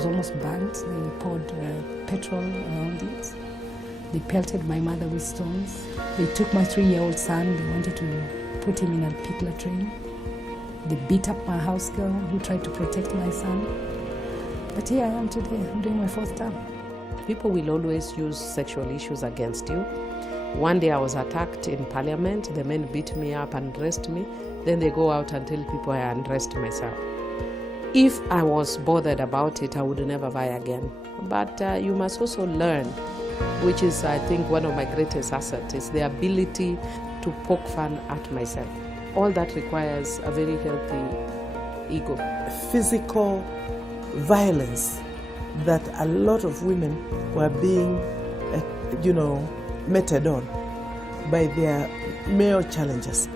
was almost burnt. They poured petrol around it. They pelted my mother with stones. They took my 3-year-old son. They wanted to put him in a pit latrine. They beat up my house girl who tried to protect my son. But here I am today. I'm doing my 4th term. People will always use sexual issues against you. One day I was attacked in Parliament. The men beat me up and undressed me. Then they go out and tell people I undressed myself. If I was bothered about it, I would never vie again. But you must also learn, which is, I think, one of my greatest assets, is the ability to poke fun at myself. All that requires a very healthy ego. Physical violence that a lot of women were being, meted on by their male challengers.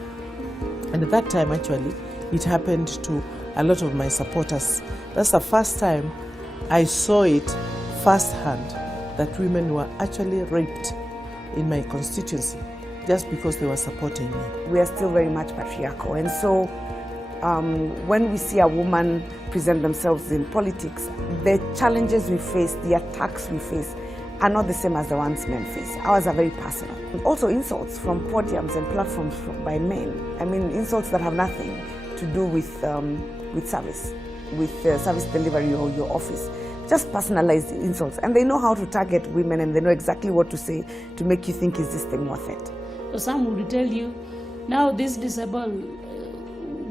And at that time, actually, it happened to a lot of my supporters. That's the first time I saw it firsthand, that women were actually raped in my constituency just because they were supporting me. We are still very much patriarchal, and so when we see a woman present themselves in politics, the challenges we face, the attacks we face, are not the same as the ones men face. Ours are very personal. Also insults from podiums and platforms by men. I mean, insults that have nothing to do with service, service delivery or your office. Just personalized insults. And they know how to target women, and they know exactly what to say to make you think, is this thing worth it? So some will tell you, now this disabled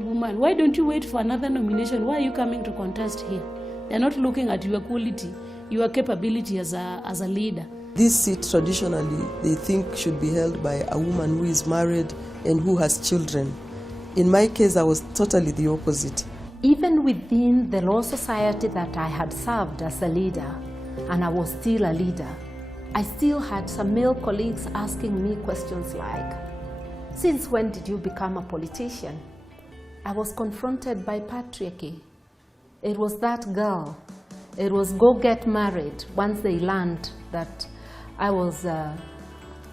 woman, why don't you wait for another nomination? Why are you coming to contest here? They're not looking at your quality, your capability as a leader. This seat traditionally they think should be held by a woman who is married and who has children. In my case, I was totally the opposite. Even within the Law Society that I had served as a leader, and I was still a leader, I still had some male colleagues asking me questions like, since when did you become a politician? I was confronted by patriarchy. It was that girl. It was go get married. Once they learned that I was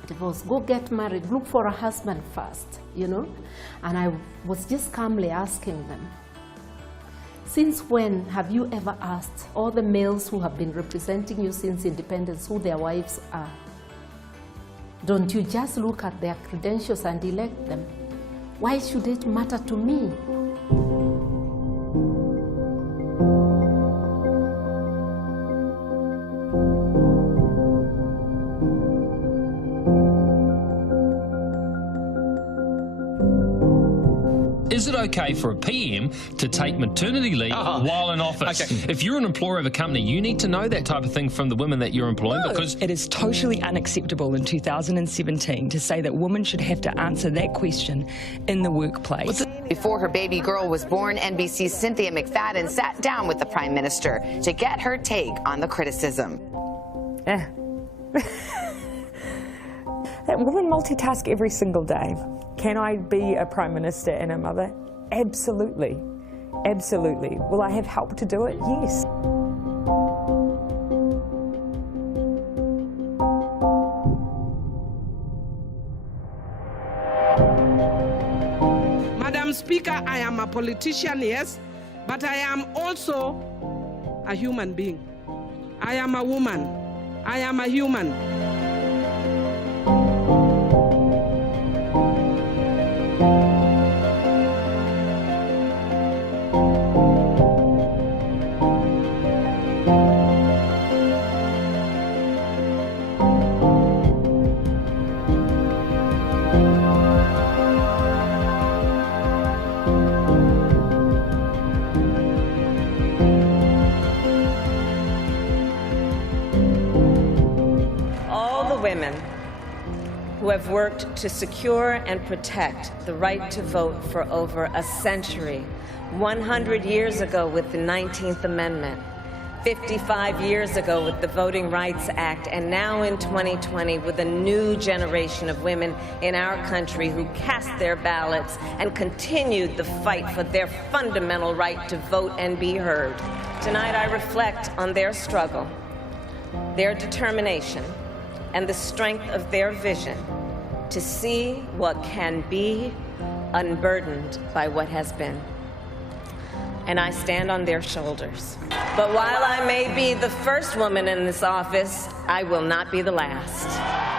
divorced, go get married, look for a husband first, And I was just calmly asking them, since when have you ever asked all the males who have been representing you since independence who their wives are? Don't you just look at their credentials and elect them? Why should it matter to me? Is it okay for a PM to take maternity leave while in office? Okay. If you're an employer of a company, you need to know that type of thing from the women that you're employing. Because it is totally unacceptable in 2017 to say that women should have to answer that question in the workplace. Before her baby girl was born, NBC's Cynthia McFadden sat down with the Prime Minister to get her take on the criticism. That women multitask every single day. Can I be a Prime Minister and a mother? Absolutely. Absolutely. Will I have help to do it? Yes. Madam Speaker, I am a politician, yes, but I am also a human being. I am a woman. I am a human. Women who have worked to secure and protect the right to vote for over a century, 100 years ago with the 19th Amendment, 55 years ago with the Voting Rights Act, and now in 2020 with a new generation of women in our country who cast their ballots and continued the fight for their fundamental right to vote and be heard. Tonight I reflect on their struggle, their determination, and the strength of their vision to see what can be unburdened by what has been. and I stand on their shoulders. But while I may be the first woman in this office, I will not be the last.